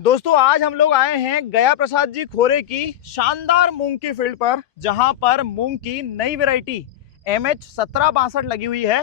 दोस्तों आज हम लोग आए हैं गया प्रसाद जी खोरे की शानदार मूंग की फील्ड पर, जहां पर मूंग की नई वैरायटी MH 1762 लगी हुई है।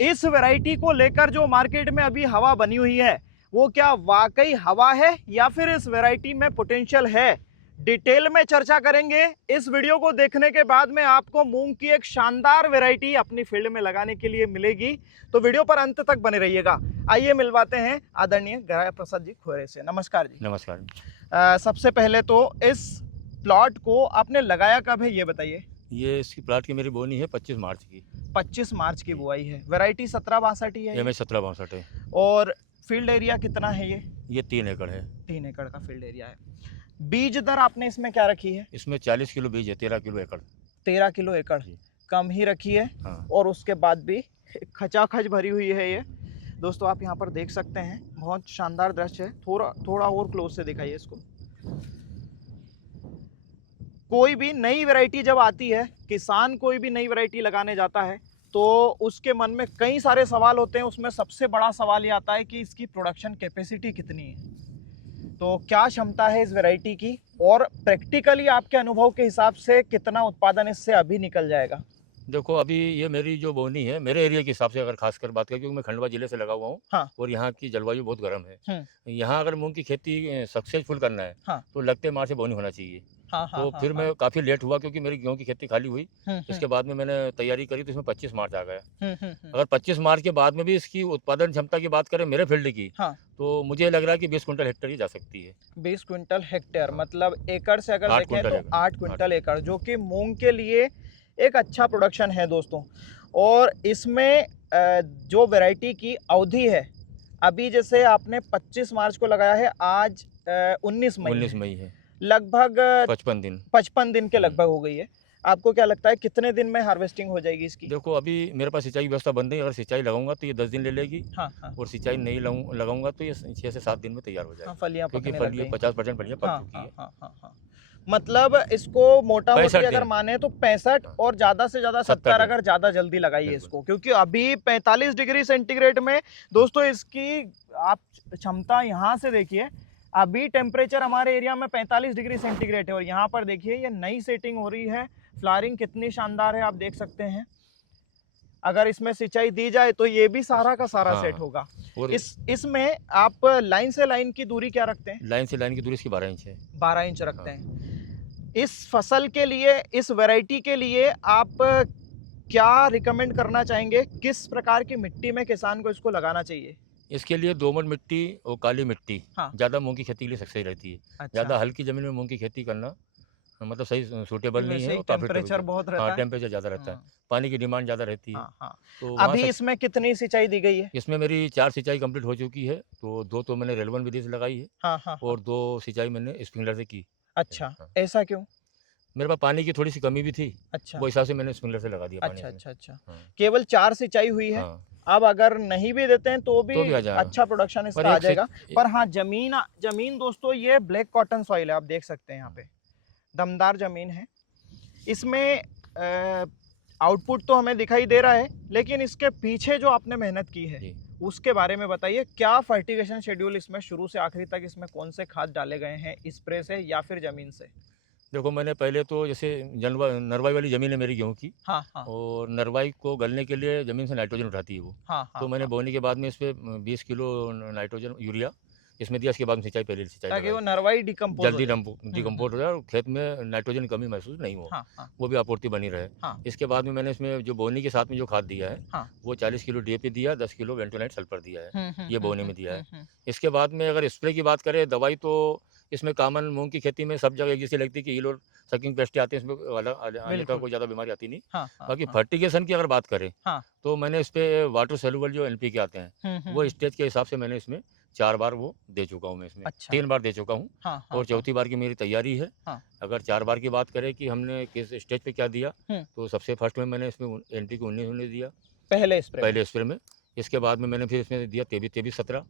इस वैरायटी को लेकर जो मार्केट में अभी हवा बनी हुई है, वो क्या वाकई हवा है या फिर इस वैरायटी में पोटेंशियल है, डिटेल में चर्चा करेंगे। इस वीडियो को देखने के बाद में आपको मूंग की एक शानदार वैरायटी अपनी फील्ड में लगाने के लिए मिलेगी, तो वीडियो पर अंत तक बने रहिएगा। आइए मिलवाते हैं आदरणीय गया प्रसाद जी खोरे से। नमस्कार जी। नमस्कार। सबसे पहले तो इस प्लॉट को आपने लगाया कब है ये बताइए। ये इसकी प्लाट की मेरी बोनी है 25 मार्च की। 25 मार्च की बुआई है। वैरायटी 1762 ही है ये मैं 1762 है। और फील्ड एरिया कितना है ये 3 एकड़ है। 3 एकड़ का फील्ड एरिया है। बीज दर आपने इसमें क्या रखी है? इसमें 40 किलो बीज है, 13 किलो एकड़। 13 किलो एकड़ जी। कम ही रखी है। हाँ। और उसके बाद भी खचाखच भरी हुई है ये। दोस्तों आप यहाँ पर देख सकते हैं, बहुत शानदार दृश्य है। थोड़ा और क्लोज से दिखाइए इसको। कोई भी नई वैरायटी जब आती है, किसान कोई भी नई वैरायटी लगाने जाता है तो उसके मन में कई सारे सवाल होते हैं। उसमें सबसे बड़ा सवाल ये आता है कि इसकी प्रोडक्शन कैपेसिटी कितनी है, तो क्या क्षमता है इस वैरायटी की, और प्रैक्टिकली आपके अनुभव के हिसाब से कितना उत्पादन इससे अभी निकल जाएगा। देखो अभी ये मेरी जो बोनी है मेरे एरिया के हिसाब से अगर खासकर बात करें, क्योंकि मैं खंडवा जिले से लगा हुआ हूँ। हाँ। और यहाँ की जलवायु बहुत गर्म है। हम्म। यहाँ अगर मूंग की खेती सक्सेसफुल करना है हाँ। तो लगते मार्च से बोनी होना चाहिए। हाँ हाँ तो हाँ फिर हाँ। मैं काफ़ी लेट हुआ क्योंकि मेरी गेहूँ की खेती खाली हुई। हम्म, इसके बाद में मैंने तैयारी करी तो इसमें 25 मार्च आ गया। हम्म। अगर 25 मार्च के बाद में भी इसकी उत्पादन क्षमता की बात करें मेरे फील्ड की, हाँ। तो मुझे लग रहा है कि 20 कुंटल हेक्टेयर ही जा सकती है। 20 क्विंटल हेक्टेयर, हाँ। मतलब एकड़ से अगर 8 देखें कुंटल तो एकड़। 8 क्विंटल एकड़, जो कि मूंग के लिए एक अच्छा प्रोडक्शन है दोस्तों। और इसमें जो वैरायटी की अवधि है, अभी जैसे आपने 25 मार्च को लगाया है, आज 19 मई 19 है, मई है। लगभग 55 दिन। 55 दिन के लगभग हो गई है। आपको क्या लगता है कितने दिन में हार्वेस्टिंग हो जाएगी इसकी? देखो अभी मेरे पास सिंचाई की व्यवस्था बन रही है। अगर सिंचाई लगाऊंगा तो ये 10 दिन ले लेगी। हाँ हाँ और सिंचाई नहीं लगाऊंगा तो ये 6 से 7 दिन में तैयार हो हाँ, जाएगी। फलियां क्योंकि पकने लग फलियाँ गई। 50% फलियाँ पक हाँ चुकी हाँ है। हाँ हाँ हाँ। मतलब इसको मोटा मोटी 65 अगर दिन। माने तो 65 हाँ। और ज्यादा से ज्यादा 70 70, दिन। अगर ज्यादा जल्दी लगाइए बिल्कुल। इसको, क्योंकि अभी 45 डिग्री सेंटीग्रेड में दोस्तों इसकी आप क्षमता यहाँ से देखिए। अभी टेम्परेचर हमारे एरिया में 45 डिग्री सेंटीग्रेड है और यहाँ पर देखिए ये नई सेटिंग हो रही है। फ्लावरिंग कितनी शानदार है आप देख सकते हैं। अगर इसमें सिंचाई दी जाए तो ये भी सारा का सारा हाँ सेट हाँ। होगा। और इसमें आप लाइन से लाइन की दूरी क्या रखते हैं? लाइन से लाइन की दूरी इसकी 12 इंच है। 12 इंच रखते हाँ। हैं। इस फसल के लिए, इस वैरायटी के लिए आप क्या रिकमेंड करना चाहेंगे? किस प्रकार की मिट्टी में किसान को इसको लगाना चाहिए? इसके लिए दोमट मिट्टी और काली मिट्टी हाँ। ज़्यादा मूंग की खेती के लिए सही रहती है। अच्छा। ज़्यादा हल्की ज़मीन में मूंग की खेती करना मतलब सही सूटेबल नहीं वैसे है ही और काफ़ी टेम्परेचर बहुत हाँ, रहता है। टेम्परेचर ज़्यादा रहता है। हाँ पानी की डिमांड ज़्यादा रहती है। हाँ हाँ। तो वहाँ अभी इसमें कितनी सिंचाई दी गई है? इसमें मेरी 4 सिंचाई कंप्लीट हो चुकी है। तो 2 तो मैंने रेलवन विधि से लगाई है। हाँ हाँ हाँ। और 2 सिंचाई मैंने स्प्रिंकलर से की है। अच्छा, हाँ। ऐसा क्यों? मेरे पास पानी की थोड़ी-सी कमी भी थी, अच्छा वो हिसाब से मैंने स्प्रिंकलर से लगा दिया पानी अच्छा इसमें। अच्छा अच्छा। हाँ। केवल 4 सिंचाई हुई है। हाँ, अब अगर नहीं भी देते हैं तो भी आ जाएगा। अच्छा प्रोडक्शन पर इसका आ एक जाएगा। सि पर हाँ, जमीन जमीन दोस्तों ये ब्लैक कॉटन सॉइल है, आप देख सकते हैं यहाँ पे दमदार जमीन है। इसमें आउटपुट तो हमें दिखाई दे रहा है, लेकिन इसके पीछे जो आपने मेहनत की है जी। उसके बारे में बताइए। क्या फर्टिगेशन शेड्यूल इसमें शुरू से आखिरी तक, इसमें कौन से खाद डाले गए हैं, स्प्रे से या फिर जमीन से? देखो मैंने पहले तो जैसे नरवाई वाली ज़मीन है मेरी गेहूँ की। हाँ हाँ और नरवाई को गलने के लिए ज़मीन से नाइट्रोजन उठाती है वो। हाँ हाँ तो मैंने हाँ। बोने के बाद में इस पे 20 किलो नाइट्रोजन यूरिया इसमें दिया। इसके बाद में सिंचाई, पहले सिंचाई ताकि वो लगाई। नरवाई डिकम्पोज हो जल्दी जाए। डिकम्पोज हो जाए और खेत में नाइट्रोजन की कमी महसूस नहीं हो। हाँ हाँ वो भी आपूर्ति बनी रहे। हाँ इसके बाद में मैंने इसमें जो बोनी के साथ में जो खाद दिया है, हाँ। वो 40 किलो DAP दिया, 10 किलो बेंटोनाइट सल्फर दिया है। ये बोनी में दिया है। हम्म। इसके बाद में अगर स्प्रे की बात करें, दवाई तो इसमें कॉमन मूँग की खेती में सब जगह एक जैसी लगती है कि ईल और सकिंग पेस्ट आते हैं। इसमें आने का बिल्कुल। कोई ज़्यादा बीमारी आती नहीं। हाँ हाँ बाकी हाँ फर्टिगेशन की अगर बात करें हाँ। तो मैंने इस पे वाटर सोल्यूबल जो NPK आते हैं, वो स्टेज के हिसाब से मैंने इसमें 4 बार वो दे चुका हूँ मैं इसमें। अच्छा। 3 बार दे चुका हूँ। हाँ हाँ और चौथी बार की मेरी तैयारी है। हाँ। अगर 4 बार की बात करें कि हमने किस स्टेज पे क्या दिया, हम्म। तो सबसे फर्स्ट में मैंने इसमें NPK 19 दिया पहले स्प्रे में। पहले स्प्रे में। इसके बाद में मैंने फिर इसमें दिया 23-17,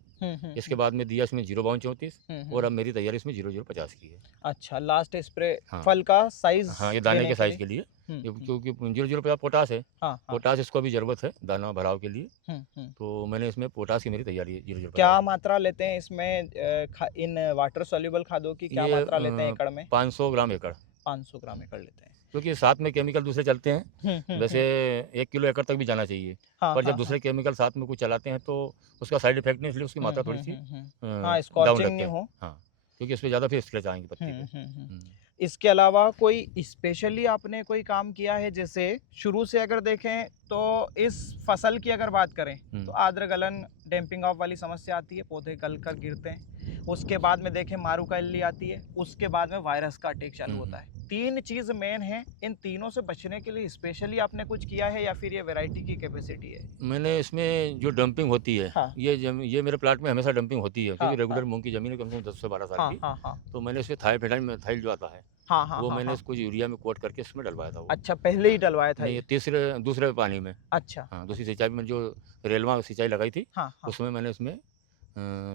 इसके बाद में दिया इसमें 0-32-34 और अब मेरी तैयारी इसमें 0-0-50 की है। अच्छा, लास्ट स्प्रे हाँ। फल का साइज हाँ, ये दाने के साइज लिए। के लिए, हम्म, क्योंकि 0-0-50 पोटास है, हाँ हाँ। पोटास इसको अभी ज़रूरत है दाना भराव के लिए, हम्म। तो मैंने इसमें पोटास की मेरी तैयारी है 0-0-50। क्या मात्रा लेते हैं इसमें इन वाटर सॉल्युबल खादों की क्या ये मात्रा लेते हैं एकड़ में? 500 ग्राम एकड़, 500 ग्राम एकड़ लेते हैं। क्योंकि साथ में केमिकल दूसरे चलते हैं, वैसे हम्म। 1 किलो एकड़ तक भी जाना चाहिए, हाँ पर जब हाँ दूसरे केमिकल साथ में कुछ चलाते हैं तो उसका साइड इफेक्ट नहीं, इसलिए उसकी मात्रा थोड़ी सी हाँ, डाउन स्कॉचिंग रखते नहीं हैं। हो। हाँ, क्योंकि इसमें ज़्यादा फिर स्क्रैच आएंगे पत्ती पे। हम्म। इसके अलावा कोई स्पेशली आपने कोई काम किया है? जैसे शुरू से अगर देखें तो इस फसल की अगर बात करें तो आद्र गलन डैम्पिंग ऑफ वाली समस्या आती है, पौधे गल कर गिरते हैं, उसके बाद में देखें मारू का इल्ली आती है, उसके बाद में वायरस का अटैक चालू होता है। 3 चीज़ मेन है, इन तीनों से बचने के लिए स्पेशली आपने कुछ किया है या फिर ये वैरायटी की कैपेसिटी है? मैंने इसमें जो डंपिंग होती है, हाँ। ये मेरे प्लाट में हमेशा डंपिंग होती है, क्योंकि हाँ, रेगुलर हाँ। मूंग की ज़मीन है कम से कम 10 से 12 साल हाँ की, हाँ हाँ तो मैंने इसमें थाइल जो आता है हाँ हाँ वो हाँ मैंने हाँ। इसको यूरिया में कोट करके इसमें डलवाया था वो। अच्छा, पहले ही डलवाया था नहीं, ये? ये दूसरे पानी में। अच्छा। हाँ, दूसरी सिंचाई में जो रेलवा सिंचाई लगाई थी, हाँ हाँ। उसमें मैंने इसमें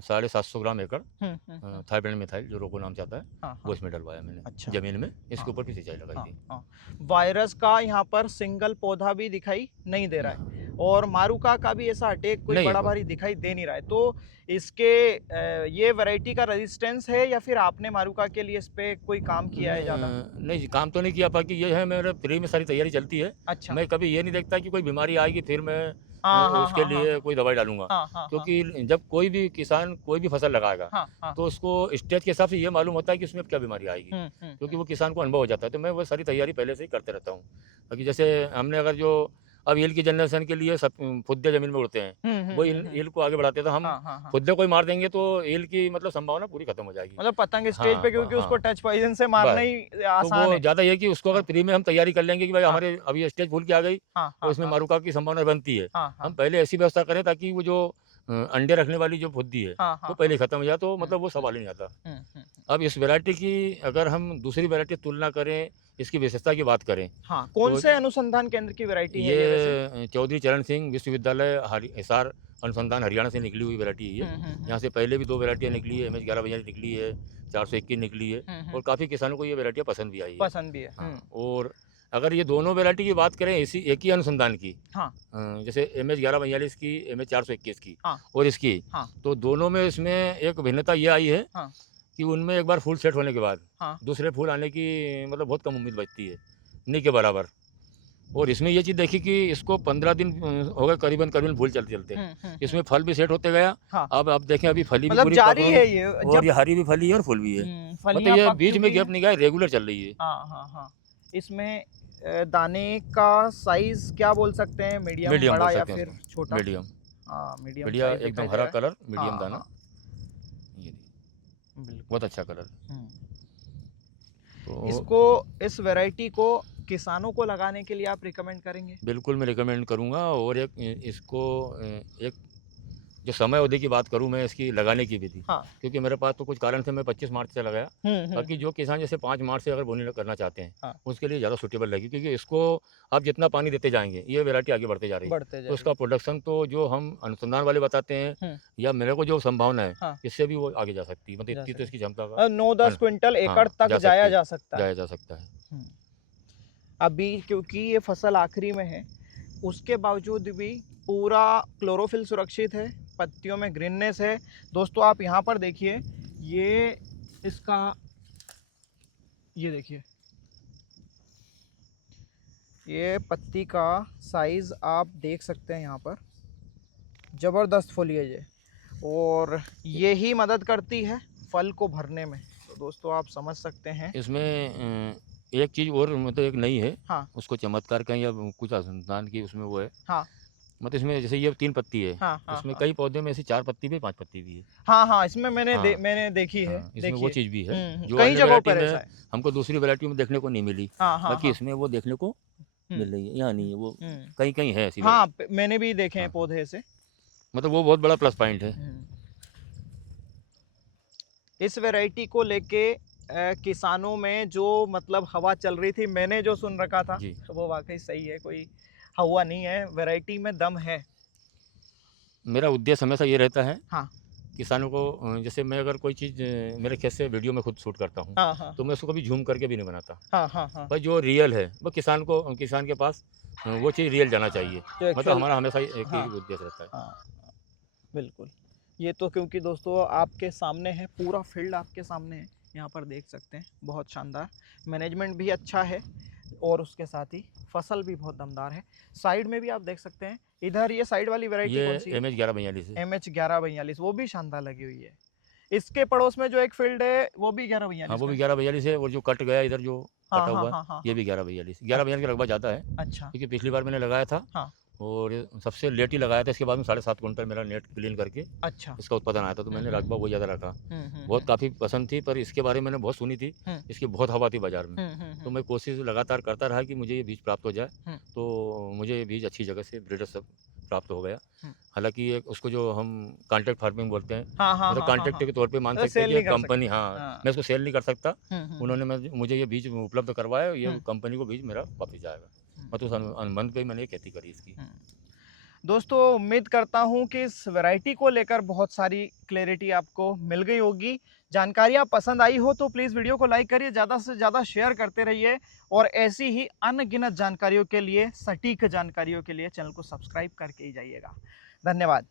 750 ग्राम एकड़ हम्म। थाइबेंड मिथाइल जो रोको नाम से आता है, हाँ वो हाँ। इसमें डलवाया मैंने अच्छा। ज़मीन में, इसके हाँ। ऊपर भी सिंचाई लगाई हाँ थी। हाँ। वायरस का यहाँ पर सिंगल पौधा भी दिखाई नहीं दे रहा है और मारूका का भी ऐसा अटैक कोई नहीं, बड़ा भारी दिखाई दे नहीं रहा है। तो इसके ये वैरायटी का रेजिस्टेंस है या फिर आपने मारूका के लिए इस पे कोई काम किया है ज़्यादा? नहीं जी, काम तो नहीं किया, बाकी ये है मेरे फ्री में सारी तैयारी चलती है। अच्छा। मैं कभी ये नहीं देखता कि कोई बीमारी आएगी फिर मैं हाँ हाँ उसके हाँ हाँ लिए कोई दवाई डालूंगा, हाँ हाँ हाँ क्योंकि जब कोई भी किसान कोई भी फसल लगाएगा हाँ हाँ। तो उसको स्टेज के हिसाब से ये मालूम होता है कि उसमें क्या बीमारी आएगी, क्योंकि वो किसान को अनुभव हो जाता है, तो मैं वो सारी तैयारी पहले से ही करते रहता हूँ। बाकी जैसे हमने अगर जो अब ईल की जनरेशन के लिए सब फुद्दे ज़मीन में उड़ते हैं, वो ईल को आगे बढ़ाते हैं, तो हम हाँ हाँ हाँ। फुद्दे को ही मार देंगे तो ईल की मतलब संभावना पूरी खत्म हो जाएगी। मतलब पतंग स्टेज हाँ, पे, क्योंकि हाँ, उसको टच पॉइजन से मारना ही तो आसान वो है। ज़्यादा ये है कि उसको अगर फ्री में हम तैयारी कर लेंगे कि भाई हाँ। हमारे अभी स्टेज फूल की आ गई, हाँ तो हाँ इसमें हाँ मारूका की संभावना बनती है। हाँ हाँ हम पहले ऐसी व्यवस्था करें ताकि वो जो अंडे रखने वाली जो फुद्दी है हाँ वो हाँ पहले खत्म हो जाए, तो मतलब वो सवाल ही नहीं आता। हम्म। अब इस वैरायटी की अगर हम दूसरी वैरायटी तुलना करें, इसकी विशेषता की बात करें, हाँ, कौन तो से अनुसंधान केंद्र की वैरायटी है ये वैसे? ये चौधरी चरण सिंह विश्वविद्यालय हिसार अनुसंधान हरियाणा से निकली हुई वैरायटी है ये। यहाँ से पहले भी 2 वैरायटियाँ निकली है, MH11 निकली है, 421 निकली है, और काफ़ी किसानों को ये वैरायटियाँ पसंद भी आई है। पसंद भी है। हाँ, और अगर ये दोनों वैरायटी की बात करें इसी एक ही अनुसंधान की, हाँ जैसे MH1142 की, MH421 की हाँ और इसकी, हाँ तो दोनों में इसमें एक भिन्नता ये आई है हाँ कि उनमें एक बार फूल सेट होने के बाद हाँ दूसरे फूल आने की मतलब बहुत कम उम्मीद बचती है, नहीं के बराबर। और इसमें ये चीज़ देखी कि इसको 15 दिन हो गए करीबन फूल चलते इसमें फल भी सेट होते गया। हाँ। अब आप देखें अभी फली भी मतलब पूरी जारी पक- है ये, और ये हरी भी फली है और फूल भी है, मतलब ये बीच में गैप नहीं गया, रेगुलर चल रही है। हाँ हाँ हाँ। इसमें दाने का साइज क्या बोल सकते हैं? मीडियम, मीडियम बड़ा बोल या सकते हैं फिर उसको, छोटा? मीडियम, हाँ, मीडियम बढ़िया साइज एकदम दिखाई दे हरा रहा है। कलर, मीडियम हाँ, दाना, हाँ, ये बिल्कुल। बहुत अच्छा कलर। तो इसको, इस वैरायटी को किसानों को लगाने के लिए आप रिकमेंड करेंगे? बिल्कुल मैं रिकमेंड करूँगा, और इसको एक जो समय अवधि की बात करूँ मैं इसकी लगाने की भी थी, हाँ। क्योंकि मेरे पास तो कुछ कारण से मैं 25 मार्च से लगाया, बाकी जो किसान जैसे 5 मार्च से अगर बोनी करना चाहते हैं, हाँ। उसके लिए ज़्यादा सूटेबल लगी, क्योंकि इसको आप जितना पानी देते जाएंगे ये वैरायटी आगे बढ़ते जा रही है, तो उसका प्रोडक्शन तो जो हम अनुसंधान वाले बताते हैं या मेरे को जो संभावना है, हाँ। इससे भी वो आगे जा सकती है, मतलब जा इतनी तो सकती इसकी क्षमता का 9-10 क्विंटल एकड़ तक जाया जा सकता है। जाया जा सकता है। अभी क्योंकि ये फसल आखिरी में है, उसके बावजूद भी पूरा क्लोरोफिल सुरक्षित है, पत्तियों में ग्रीननेस है। दोस्तों आप यहाँ पर देखिए, ये इसका, ये देखिए, ये पत्ती का साइज आप देख सकते हैं यहाँ पर, ज़बरदस्त फोलिएज है और ये ही मदद करती है फल को भरने में। तो दोस्तों आप समझ सकते हैं इसमें एक चीज़ और मतलब एक नई है, हाँ। उसको चमत्कार कहें या कुछ अनुसंधान की उसमें वो है, हाँ। मतलब इसमें जैसे ये 3 पत्ती है, हाँ, हाँ, इसमें हाँ। कई पौधे में ऐसी 4 पत्ती भी 5 पत्ती भी है। हाँ हाँ, इसमें मैंने हाँ। मैंने देखी है। हाँ, इसमें वो चीज़ भी है जो कई अन्य जगहों वैरायटी पर में ऐसा है। हमको दूसरी वैरायटी में देखने को नहीं मिली, हाँ हाँ बाकी हाँ। इसमें वो देखने को मिल रही है, यहाँ नहीं है वो, कहीं कहीं है ऐसी हाँ, मैंने भी देखे हैं हाँ। पौधे से, मतलब वो बहुत बड़ा प्लस पॉइंट है। इस वैरायटी को लेके किसानों में जो मतलब हवा चल रही थी, मैंने जो सुन रखा था वो वाकई सही है, कोई हवा नहीं है, वैरायटी में दम है। मेरा उद्देश्य हमेशा ये रहता है हाँ। किसानों को जैसे मैं अगर कोई चीज़ मेरे खेत से वीडियो में खुद शूट करता हूँ, हाँ, हाँ, तो मैं उसको कभी झूम करके भी नहीं बनाता। हाँ, हाँ, हाँ। भाई जो रियल है वो किसान के पास वो चीज़ रियल जाना चाहिए। जो मतलब एक्चुअल हमारा हमेशा एक ही हाँ, उद्देश्य रहता है। हाँ, हाँ, बिल्कुल। ये तो क्योंकि दोस्तों आपके सामने है, पूरा फील्ड आपके सामने है, यहाँ पर देख सकते हैं, बहुत शानदार। मैनेजमेंट भी अच्छा है और उसके साथ ही फसल भी बहुत दमदार है। साइड में भी आप देख सकते हैं, इधर ये साइड वाली वैरायटी ये कौन सी है? MH1142 है। MH1142, वो भी शानदार लगी हुई है। इसके पड़ोस में जो एक फील्ड है, वो भी हाँ, 1142 वो का भी है? 1142 है और जो कट गया इधर जो हाँ, कटा हाँ, हुआ है, हाँ, हाँ, ये हाँ। भी 1142 1142 का रकबा ज़्यादा है, अच्छा, क्योंकि पिछली बार मैंने लगाया था हाँ, और सबसे लेट ही लगाया था। इसके बाद में 7.5 क्विंटल मेरा नेट क्लीन करके अच्छा। इसका उत्पादन आया था, तो मैंने रकबा बहुत ज़्यादा रखा। बहुत काफ़ी पसंद थी, पर इसके बारे में मैंने बहुत सुनी थी, हुँ, इसकी बहुत हवा थी बाज़ार में। हुँ, तो मैं कोशिश लगातार करता रहा कि मुझे ये बीज प्राप्त हो जाए, हुँ, तो मुझे ये बीज अच्छी जगह से ब्रीडर से प्राप्त हो गया। हुँ। हालाँकि ये उसको जो हम कॉन्ट्रैक्ट फार्मिंग बोलते हैं, हाँ, हाँ, मतलब हाँ, हाँ, कॉन्ट्रैक्ट हाँ। के तौर पे मान मतलब सकते हैं सेल कि ये नहीं कर कंपनी, सकते। हाँ, हाँ। मैं इसको सेल नहीं कर सकता। हुँ। उन्होंने मुझे ये बीज उपलब्ध करवाया, ये हुँ, कंपनी को बीज मेरा वापस जाएगा। हुँ, मैं तो उस अनुबंध पे ही मैंने ये खेती करी इसकी। हुँ। दोस्तों उम्मीद करता हूँ कि इस वैरायटी को लेकर बहुत सारी क्लैरिटी आपको मिल गई होगी। जानकारियाँ पसंद आई हो तो प्लीज़ वीडियो को लाइक करिए, ज़्यादा से ज़्यादा शेयर करते रहिए और ऐसी ही अनगिनत जानकारियों के लिए, सटीक जानकारियों के लिए चैनल को सब्सक्राइब करके ही जाइएगा। धन्यवाद।